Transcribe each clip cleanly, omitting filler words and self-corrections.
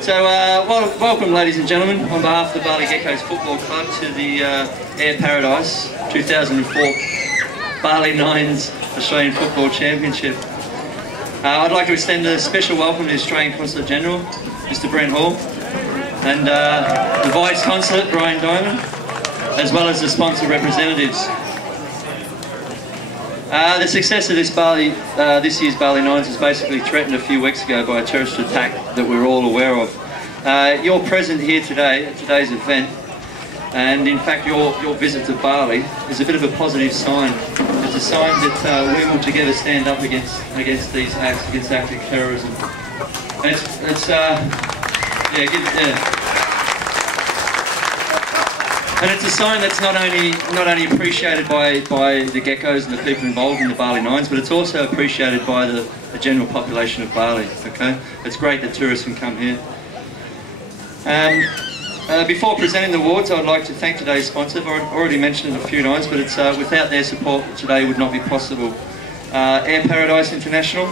So, welcome ladies and gentlemen, on behalf of the Bali Geckos Football Club to the Air Paradise 2004 Bali Nines Australian Football Championship. I'd like to extend a special welcome to the Australian Consulate General, Mr. Brent Hall, and the Vice Consulate, Brian Diamond, as well as the sponsor representatives. The success of this year's Bali Nines was basically threatened a few weeks ago by a terrorist attack that we're all aware of. You're present here today at today's event, and in fact your visit to Bali is a bit of a positive sign. It's a sign that we will together stand up against these acts, against acts of terrorism. And it's a sign that's not only appreciated by the Geckos and the people involved in the Bali Nines, but it's also appreciated by the general population of Bali. Okay, it's great that tourists can come here. Before presenting the awards, I'd like to thank today's sponsor. I've already mentioned it a few times, but it's without their support today would not be possible. Air Paradise International,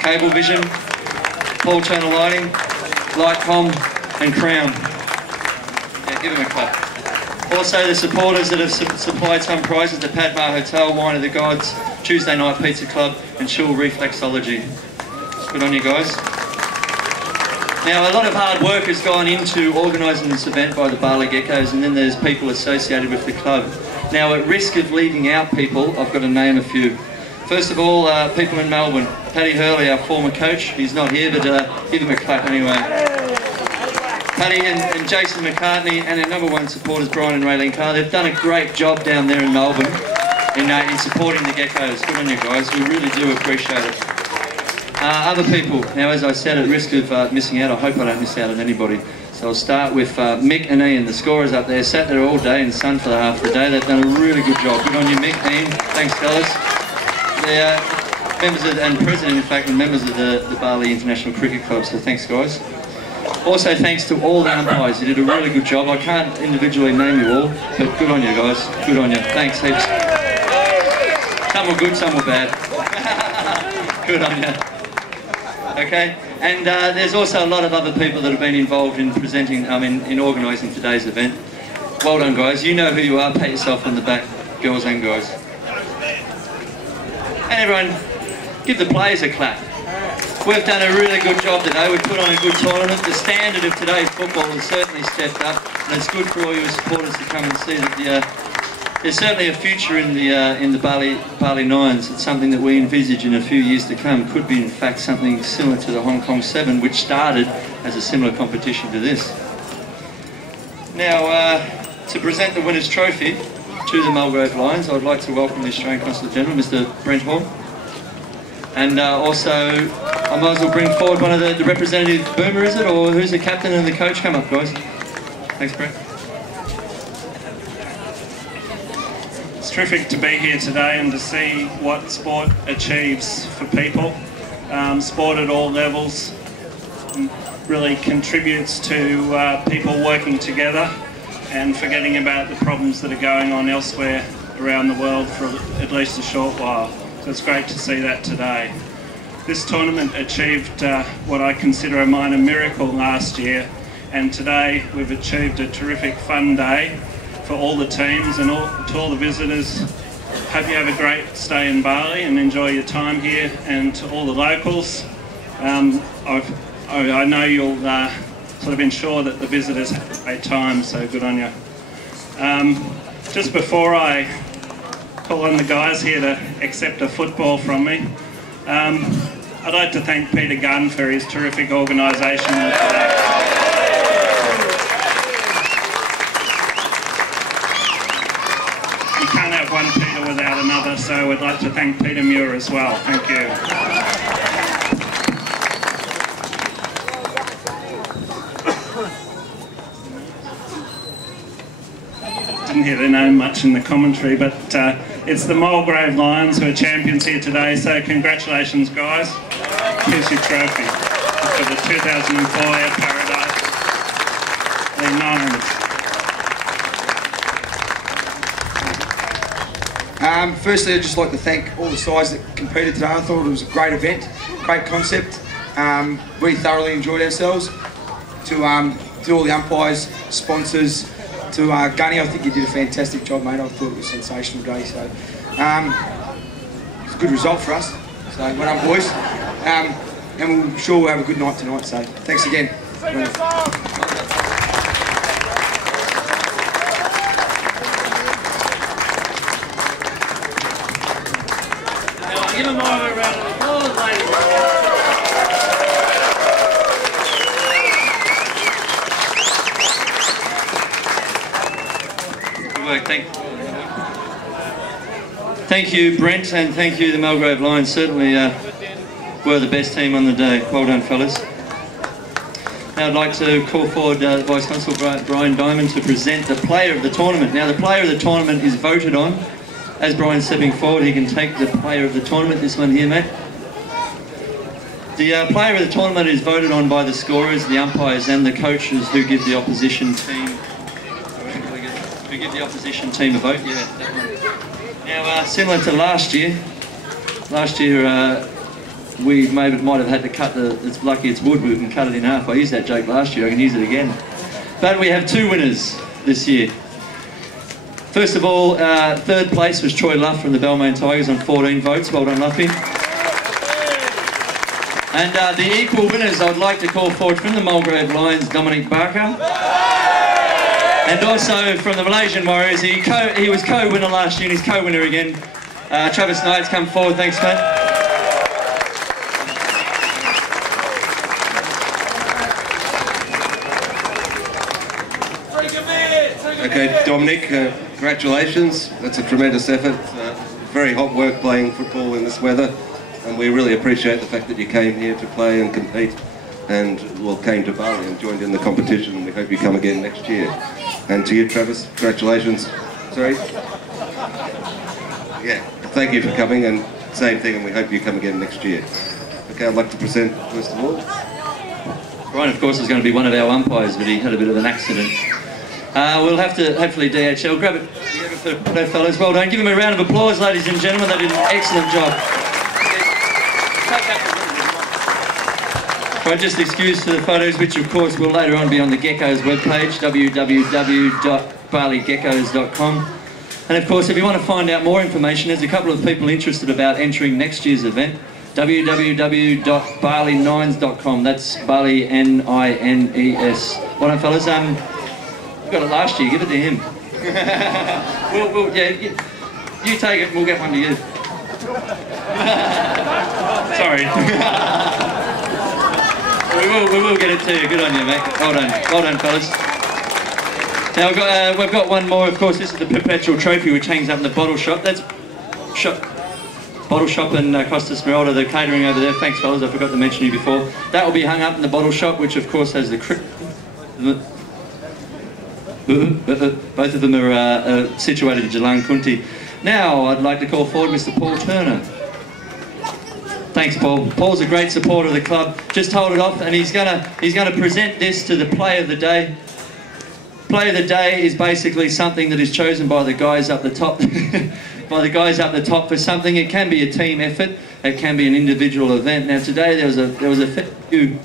Cable Vision, Paul Channel Lighting, Lightcom, and Crown. Yeah, give them a clap. Also the supporters that have supplied some prizes, the Padma Hotel, Wine of the Gods, Tuesday Night Pizza Club and Chill Reflexology. Good on you guys. Now a lot of hard work has gone into organising this event by the Bali Geckos, and then there's people associated with the club. Now at risk of leaving out people, I've got to name a few. First of all, people in Melbourne. Paddy Hurley, our former coach, he's not here, but give him a clap anyway. Paddy and Jason McCartney and our number one supporters, Brian and Raylene Carr, they've done a great job down there in Melbourne in supporting the Geckos. Good on you guys, we really do appreciate it. Other people, now as I said, at risk of missing out, I hope I don't miss out on anybody. So I'll start with Mick and Ian, the scorers up there, sat there all day in the sun for the half of the day. They've done a really good job. Good on you, Mick, Ian, thanks fellas. They're members of, and president in fact, and members of the Bali International Cricket Club, so thanks guys. Also thanks to all the umpires, you did a really good job. I can't individually name you all, but good on you guys, good on you. Thanks heaps. Some were good, some were bad. Good on you. Okay, and there's also a lot of other people that have been involved in presenting, in organising today's event. Well done guys, you know who you are, pat yourself on the back, girls and guys. And everyone, give the players a clap. We've done a really good job today. We've put on a good tournament. The standard of today's football has certainly stepped up, and it's good for all your supporters to come and see that there's certainly a future in the Bali Nines. It's something that we envisage in a few years to come. Could be in fact something similar to the Hong Kong 7, which started as a similar competition to this. Now, to present the winner's trophy to the Mulgrave Lions, I'd like to welcome the Australian Consulate General, Mr. Brent Hall. And also, I might as well bring forward one of the representative. Boomer, is it? Or who's the captain and the coach? Come up, guys. Thanks, Brent. It's terrific to be here today and to see what sport achieves for people. Sport at all levels really contributes to people working together and forgetting about the problems that are going on elsewhere around the world for at least a short while. So it's great to see that today. This tournament achieved what I consider a minor miracle last year, and today we've achieved a terrific fun day for all the teams and to all the visitors. Hope you have a great stay in Bali and enjoy your time here, and to all the locals. I know you'll sort of ensure that the visitors have a great time, so good on you. Just before I call on the guys here to accept a football from me, I'd like to thank Peter Gunn for his terrific organisation today. You can't have one Peter without another, so I'd like to thank Peter Muir as well. Thank you. Didn't hear their name much in the commentary, but it's the Mulgrave Lions who are champions here today, so congratulations guys. Here's your trophy for the 2004 Air Paradise Nines. Firstly, I'd just like to thank all the sides that competed today. I thought it was a great event, great concept. We thoroughly enjoyed ourselves. to all the umpires, sponsors, to Gunny. I think you did a fantastic job, mate. I thought it was a sensational day. So it's a good result for us. So well done, boys. And we'll sure we'll have a good night tonight. So thanks again. Give them all a round of applause, ladies. Good work, thank you, Brent, and thank you, the Mulgrave Lions. Certainly were the best team on the day. Well done, fellas. Now I'd like to call forward Vice Constable Brian Diamond to present the player of the tournament. Now the player of the tournament is voted on. As Brian's stepping forward, he can take the player of the tournament, this one here, mate. The player of the tournament is voted on by the scorers, the umpires and the coaches who give the opposition team a vote. Yeah, that one. Now, similar to last year, we might have had to cut it's lucky it's wood, we can cut it in half. I used that joke last year, I can use it again. But we have two winners this year. First of all, third place was Troy Luff from the Balmain Tigers on 14 votes. Well done, Luffy. And the equal winners I'd like to call forward from the Mulgrave Lions, Dominic Barker. And also from the Malaysian Warriors, he was co-winner last year and he's co-winner again. Travis Knight's come forward, thanks mate. Okay, Dominic, congratulations. That's a tremendous effort. Very hot work playing football in this weather, and we really appreciate the fact that you came here to play and compete, and well, came to Bali and joined in the competition. We hope you come again next year. And to you, Travis, congratulations. Sorry? Yeah, thank you for coming, and same thing, and we hope you come again next year. Okay, I'd like to present, first of all. Brian, of course, is going to be one of our umpires, but he had a bit of an accident. We'll have to, hopefully DHL, grab it for both fellows. Well done. Give them a round of applause, ladies and gentlemen. They did an excellent job. Right, just excuse for the photos, which of course will later on be on the Geckos webpage, www.baligeckos.com. And of course, if you want to find out more information, there's a couple of people interested about entering next year's event. www.bali9s.com. That's Bali, N-I-N-E-S. Well done, fellas. We got it last year, give it to him. Yeah, you take it and we'll get one to you. Sorry. we will get it to you. Good on you, mate. Well done, fellas. Now we've got one more. Of course, this is the perpetual trophy which hangs up in the bottle shop. That's Bottle Shop and Costa Smeralda, the catering over there. Thanks, fellas. I forgot to mention you before. That will be hung up in the bottle shop, which of course has the both of them are situated in Jalan Kunti. Now I'd like to call forward Mr. Paul Turner. Thanks, Paul. Paul's a great supporter of the club. Just hold it off, and he's gonna present this to the Player of the Day. Player of the Day is basically something that is chosen by the guys up the top, by the guys up the top for something. It can be a team effort. It can be an individual event. Now today there was a fair few.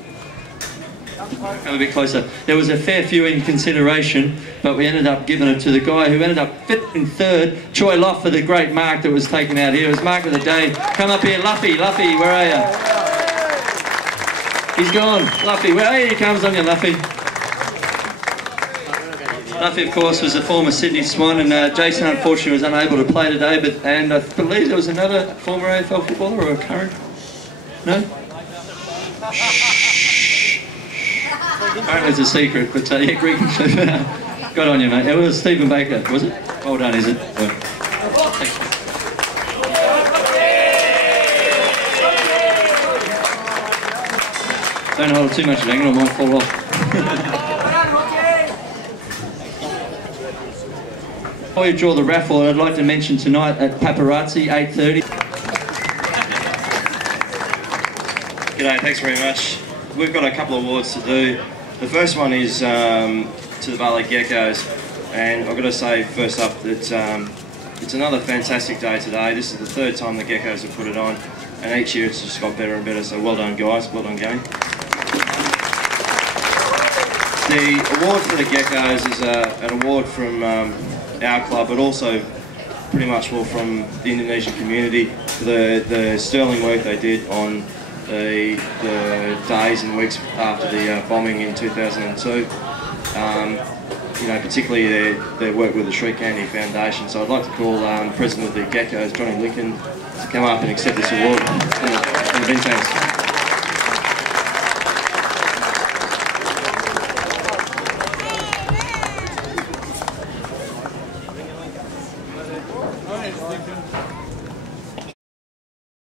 Come a bit closer. There was a fair few in consideration, but we ended up giving it to the guy who ended up fifth and third, Troy Luff, for the great mark that was taken out here. It was Mark of the Day. Come up here, Luffy, where are you? He's gone. Luffy, where are you? He comes on you, Luffy. Luffy, of course, was a former Sydney Swan, and Jason, unfortunately, was unable to play today, and I believe there was another former AFL footballer or a current? No? Apparently it's a secret, but yeah, Greg, got on you, mate. It was Stephen Baker, was it? Well done, is it? Well, thanks. Don't hold too much of it, it might fall off. Before you draw the raffle, I'd like to mention tonight at Paparazzi, 8:30. G'day, thanks very much. We've got a couple of awards to do. The first one is to the Bali Geckos, and I've got to say first up that it's another fantastic day today. This is the third time the Geckos have put it on, and each year it's just got better and better, so well done guys, well done gang. The award for the Geckos is an award from our club, but also pretty much all from the Indonesian community for the sterling work they did on the days and weeks after the bombing in 2002. You know, particularly their work with the Sri Kandi Foundation. So I'd like to call President of the Geckos, Johnny Lincoln, to come up and accept this award. And big thanks.